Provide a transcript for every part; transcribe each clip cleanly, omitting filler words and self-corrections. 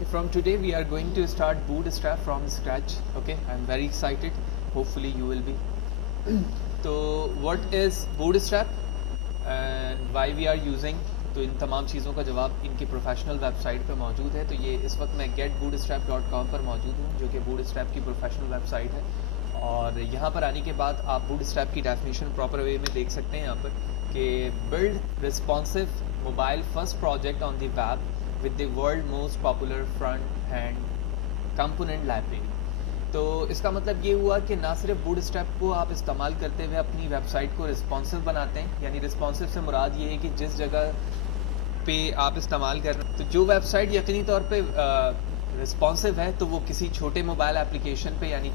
Okay, from today we are going to start Bootstrap from scratch. Okay, I'm very excited. Hopefully you will be. So what is Bootstrap and why we are using? तो इन तमाम चीज़ों का जवाब इनकी professional website पे मौजूद है. तो ये इस वक्त मैं getbootstrap.com पर मौजूद हूँ, जो कि Bootstrap की प्रोफेशनल वेबसाइट है. और यहाँ पर आने के बाद आप Bootstrap की डेफिनेशन प्रॉपर वे में देख सकते हैं यहाँ पर कि build responsive mobile first project on the web with the world most popular front end component library. तो इसका मतलब ये हुआ कि ना सिर्फ बूटस्ट्रैप को आप इस्तेमाल करते हुए अपनी वेबसाइट को रिस्पॉन्सिव बनाते हैं, यानी रिस्पॉन्सिव से मुराद ये है कि जिस जगह पे आप इस्तेमाल कर रहे हैं, तो जो वेबसाइट यकीनी तौर पे रिस्पॉन्सिव है तो वो किसी छोटे मोबाइल एप्लीकेशन पे यानी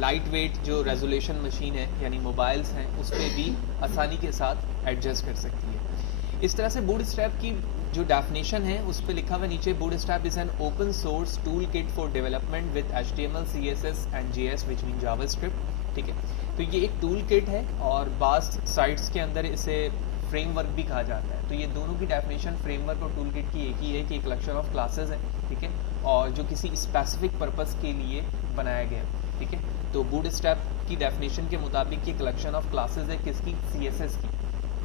लाइट वेट जो रेजोल्यूशन मशीन है यानी मोबाइल्स हैं उस पर भी आसानी के साथ एडजस्ट कर सकती है. इस तरह से बूटस्ट्रैप की जो डेफिनेशन है उस पर लिखा हुआ नीचे, bootstrap is an open source tool kit for development with HTML, CSS and JS which mean JavaScript. ठीक है, तो ये एक टूल किट है और बास साइट्स के अंदर इसे फ्रेमवर्क भी कहा जाता है. तो ये दोनों की डेफिनेशन फ्रेमवर्क और टूल किट की एक ही है कि एक कलेक्शन ऑफ क्लासेस है. ठीक है, और जो किसी स्पेसिफिक पर्पस के लिए बनाया गया. ठीक है, तो बूटस्ट्रैप की डेफिनेशन के मुताबिक ये कलेक्शन ऑफ क्लासेस है किसकी, CSS की.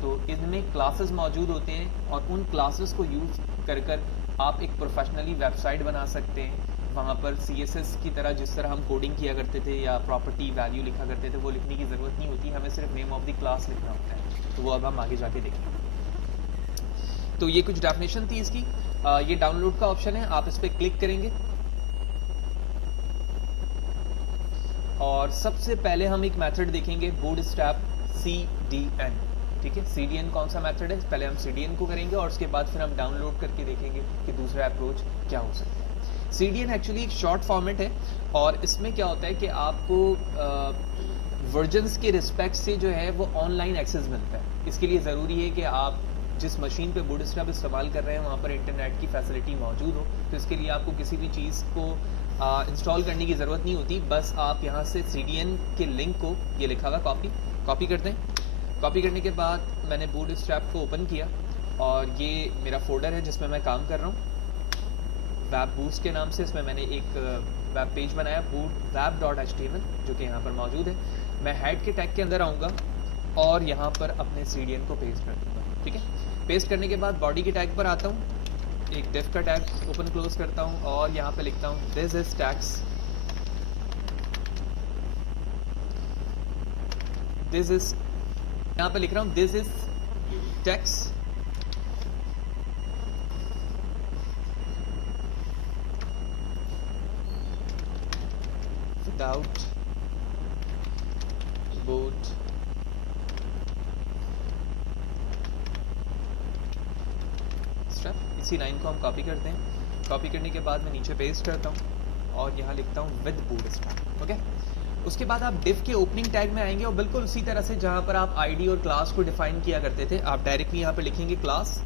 तो इनमें क्लासेस मौजूद होते हैं और उन क्लासेस को यूज़ कर आप एक प्रोफेशनली वेबसाइट बना सकते हैं. वहाँ पर CSS की तरह जिस तरह हम कोडिंग किया करते थे या प्रॉपर्टी वैल्यू लिखा करते थे वो लिखने की ज़रूरत नहीं होती, हमें सिर्फ नेम ऑफ द क्लास लिखना होता है. तो वो अब हम आगे जाके देखेंगे. तो ये कुछ डेफिनेशन थी इसकी. ये डाउनलोड का ऑप्शन है, आप इस पर क्लिक करेंगे और सबसे पहले हम एक मेथड देखेंगे बूटस्ट्रैप CDN. ठीक है, CDN कौन सा मेथड है, पहले हम CDN को करेंगे और उसके बाद फिर हम डाउनलोड करके देखेंगे कि दूसरा अप्रोच क्या हो सकता है. CDN एक्चुअली एक शॉर्ट फॉर्मेट है और इसमें क्या होता है कि आपको वर्जन्स के रिस्पेक्ट से जो है वो ऑनलाइन एक्सेस मिलता है. इसके लिए ज़रूरी है कि आप जिस मशीन पे बूटस्ट्रैप इस्तेमाल कर रहे हैं वहाँ पर इंटरनेट की फैसिलिटी मौजूद हो. तो इसके लिए आपको किसी भी चीज़ को इंस्टॉल करने की ज़रूरत नहीं होती, बस आप यहाँ से CDN के लिंक को, ये लिखा हुआ कॉपी करते हैं. कॉपी करने के बाद मैंने बूटस्ट्रैप को ओपन किया और ये मेरा फोल्डर है जिसमें मैं काम कर रहा हूँ वेब बूस्ट के नाम से. इसमें मैंने एक वेब पेज बनाया bootweb.html जो कि यहाँ पर मौजूद है. मैं हेड के टैग के अंदर आऊँगा और यहाँ पर अपने CDN को पेस्ट कर दूँगा. ठीक है, पेस्ट करने के बाद बॉडी के टैग पर आता हूँ, एक डिफ का टैग ओपन क्लोज करता हूँ और यहाँ पर लिखता हूँ this is tax. This is यहाँ पे लिख रहा हूँ this is text without boot strap. इसी लाइन को हम कॉपी करते हैं. कॉपी करने के बाद मैं नीचे पेस्ट करता हूँ और यहाँ लिखता हूँ विद बूटस्ट्रैप. ओके, उसके बाद आप डिफ के ओपनिंग टैग में आएंगे और बिल्कुल उसी तरह से जहाँ पर आप आईडी और क्लास को डिफाइन किया करते थे आप डायरेक्टली यहाँ पर लिखेंगे class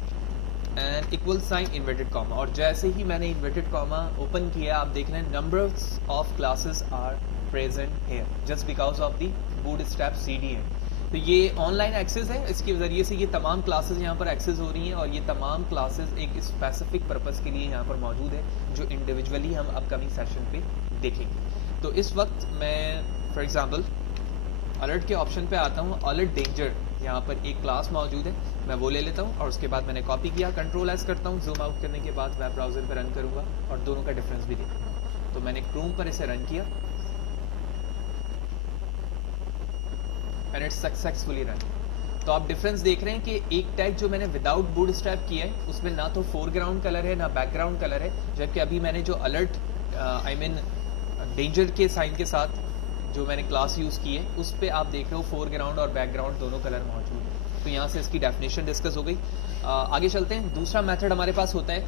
and equal sign inverted comma. और जैसे ही मैंने इन्वर्टेड कॉमा ओपन किया आप देख रहे हैं numbers of classes are present here just because of the bootstrap CDN. तो ये ऑनलाइन एक्सेस है, इसके ज़रिए से ये तमाम क्लासेस यहाँ पर एक्सेस हो रही हैं और ये तमाम क्लासेस एक स्पेसिफिक पर्पज़ के लिए यहाँ पर मौजूद है जो इंडिविजुअली हम अपकमिंग सेशन पे देखेंगे. तो इस वक्त मैं फॉर एग्जांपल अलर्ट के ऑप्शन पे आता हूँ. अलर्ट डेंजर यहाँ पर एक क्लास मौजूद है, मैं वो ले लेता हूँ और उसके बाद मैंने कॉपी किया, कंट्रोल-S करता हूँ. जूम आउट करने के बाद वेब ब्राउज़र पर रन करूँगा और दोनों का डिफरेंस भी देखूँगा. तो मैंने क्रोम पर इसे रन किया एंड इट्स सक्सेसफुली रन. तो आप डिफरेंस देख रहे हैं कि एक टैग जो मैंने विदाउट बूटस्ट्रैप किया है उसमें ना तो फोरग्राउंड कलर है ना बैकग्राउंड कलर है, जबकि अभी मैंने जो अलर्ट डेंजर के साइन के साथ जो मैंने क्लास यूज़ की है उस पर आप देख रहे हो फोरग्राउंड और बैकग्राउंड दोनों कलर मौजूद है. तो यहाँ से इसकी डेफिनेशन डिस्कस हो गई. आगे चलते हैं. दूसरा मेथड हमारे पास होता है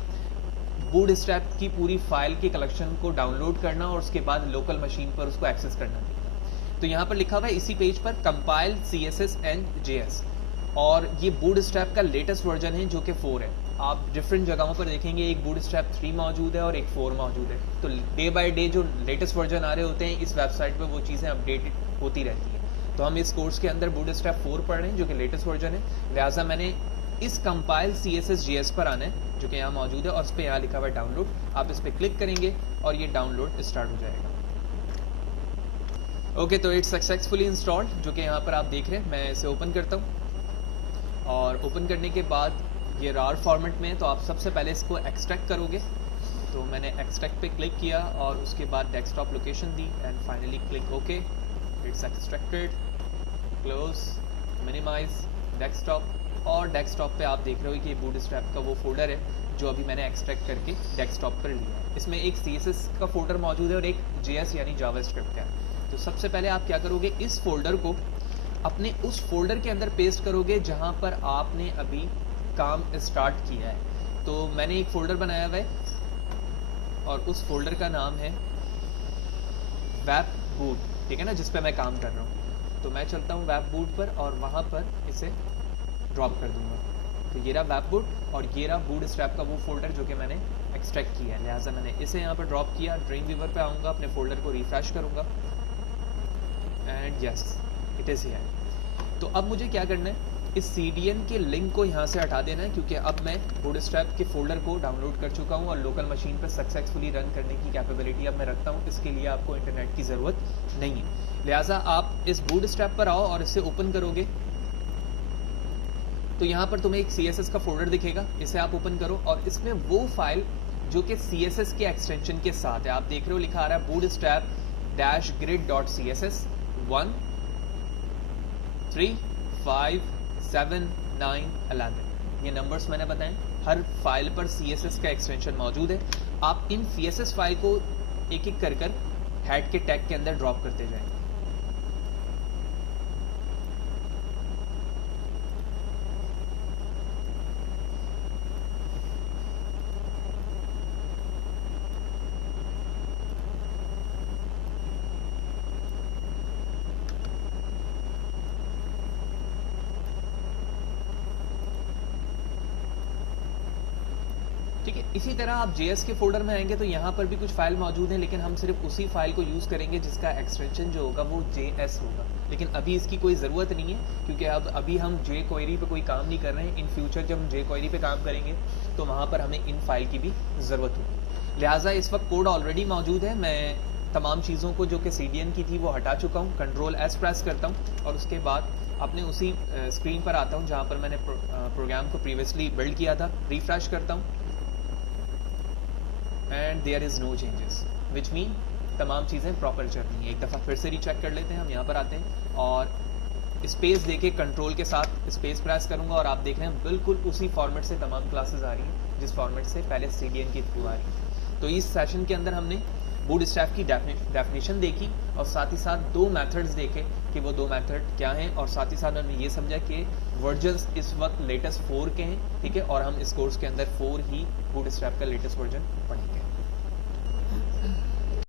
बूटस्ट्रैप की पूरी फाइल के कलेक्शन को डाउनलोड करना और उसके बाद लोकल मशीन पर उसको एक्सेस करना. तो यहाँ पर लिखा हुआ है इसी पेज पर कंपाइल CSS एंड JS और ये बूटस्ट्रैप का लेटेस्ट वर्जन है जो कि 4 है. आप डिफरेंट जगहों पर देखेंगे एक बूटस्ट्रैप 3 मौजूद है और एक 4 मौजूद है. तो डे बाय डे जो लेटेस्ट वर्जन आ रहे होते हैं इस वेबसाइट पर वो चीज़ें अपडेटेड होती रहती हैं. तो हम इस कोर्स के अंदर बूटस्ट्रैप 4 पढ़ रहे हैं जो कि लेटेस्ट वर्जन है, लिहाजा मैंने इस कंपाइल CSS.js पर आना है जो कि यहाँ मौजूद है, और इस पर यहाँ लिखा हुआ है डाउनलोड। आप इस पर क्लिक करेंगे और ये डाउनलोड स्टार्ट हो जाएगा। ओके, तो इट्स सक्सेसफुली इंस्टॉल्ड, जो कि यहाँ पर आप देख रहे हैं। मैं इसे ओपन करता हूँ और ओपन करने के बाद ये रार फॉर्मेट में है, तो आप सबसे पहले इसको एक्सट्रैक्ट करोगे। तो मैंने एक्सट्रैक्ट पे क्लिक किया और उसके बाद डेस्कटॉप लोकेशन दी and finally click okay. It's extracted, close, minimise desktop. और डेस्कटॉप पे आप देख रहे हो कि ये बूटस्ट्रैप का वो फोल्डर है जो अभी मैंने एक्सट्रैक्ट करके डेस्कटॉप पर लिया है। इसमें एक CSS का फोल्डर मौजूद है और एक JS यानी जावास्क्रिप्ट का है। तो सबसे पहले आप क्या करोगे, इस फोल्डर को अपने उस फोल्डर के अंदर पेस्ट करोगे जहां पर आपने अभी काम स्टार्ट किया है। तो मैंने एक फोल्डर बनाया हुआ है और उस फोल्डर का नाम है वेब बूट, ठीक है ना, जिस पे मैं काम कर रहा हूँ। तो मैं चलता हूँ वेब बूट पर और वहाँ पर इसे ड्रॉप कर दूंगा। तो ये रहा वेब बूट और ये रहा बूटस्ट्रैप का वो फोल्डर जो कि मैंने एक्सट्रैक्ट किया है। लिहाजा मैंने इसे यहाँ पर ड्रॉप किया। ड्रीम व्यूवर पे आऊँगा, अपने फोल्डर को रिफ्रेश करूँगा and yes it is here. तो अब मुझे क्या करना है, इस CDN के लिंक को यहाँ से हटा देना है, क्योंकि अब मैं बूटस्ट्रैप के फोल्डर को डाउनलोड कर चुका हूँ और लोकल मशीन पर सक्सेसफुली रन करने की कैपेबिलिटी अब मैं रखता हूँ। इसके लिए आपको इंटरनेट की ज़रूरत नहीं है। लिहाजा आप इस बूटस्ट्रैप पर आओ और इसे ओपन करोगे तो यहाँ पर तुम्हें एक CSS का फोल्डर दिखेगा। इसे आप ओपन करो और इसमें वो फाइल जो कि CSS के एक्सटेंशन के साथ है, आप देख रहे हो लिखा आ रहा है bootstrap-grid.css 1 3 5 7 9 11। ये नंबर्स मैंने बताए। हर फाइल पर CSS का एक्सटेंशन मौजूद है। आप इन CSS फाइल को एक एक कर हेड के टैग के अंदर ड्रॉप करते जाएंगे। ठीक है, इसी तरह आप JS के फोल्डर में आएंगे तो यहाँ पर भी कुछ फाइल मौजूद है, लेकिन हम सिर्फ उसी फाइल को यूज़ करेंगे जिसका एक्सटेंशन जो होगा वो JS होगा। लेकिन अभी इसकी कोई ज़रूरत नहीं है, क्योंकि अब अभी हम jQuery पे कोई काम नहीं कर रहे हैं। इन फ्यूचर जब हम jQuery पे काम करेंगे तो वहाँ पर हमें इन फाइल की भी ज़रूरत होगी। लिहाजा इस वक्त कोड ऑलरेडी मौजूद है। मैं तमाम चीज़ों को जो कि CDN की थी वो हटा चुका हूँ। Ctrl+S प्रेस करता हूँ और उसके बाद अपने उसी स्क्रीन पर आता हूँ जहाँ पर मैंने प्रोग्राम को प्रीवियसली बिल्ड किया था। रिफ्रेश करता हूँ and there is no changes, which mean तमाम चीज़ें प्रॉपर चल रही हैं। एक दफ़ा फिर से रीचेक कर लेते हैं। हम यहाँ पर आते हैं और स्पेस देके कंट्रोल के साथ स्पेस प्रेस करूँगा और आप देख रहे हैं बिल्कुल उसी फॉर्मेट से तमाम क्लासेस आ रही हैं जिस फॉर्मेट से पहले CDN की थ्रू आ रही है। तो इस सेशन के अंदर हमने बूटस्ट्रैप की डेफिनेशन देखी और साथ ही साथ दो मेथड्स देखे कि वो दो मेथड क्या हैं, और साथ ही साथ हमने ये समझा कि वर्जन्स इस वक्त लेटेस्ट 4 के हैं, ठीक है, और हम इस कोर्स के अंदर 4 ही बूटस्ट्रैप का लेटेस्ट वर्जन पढ़ेंगे।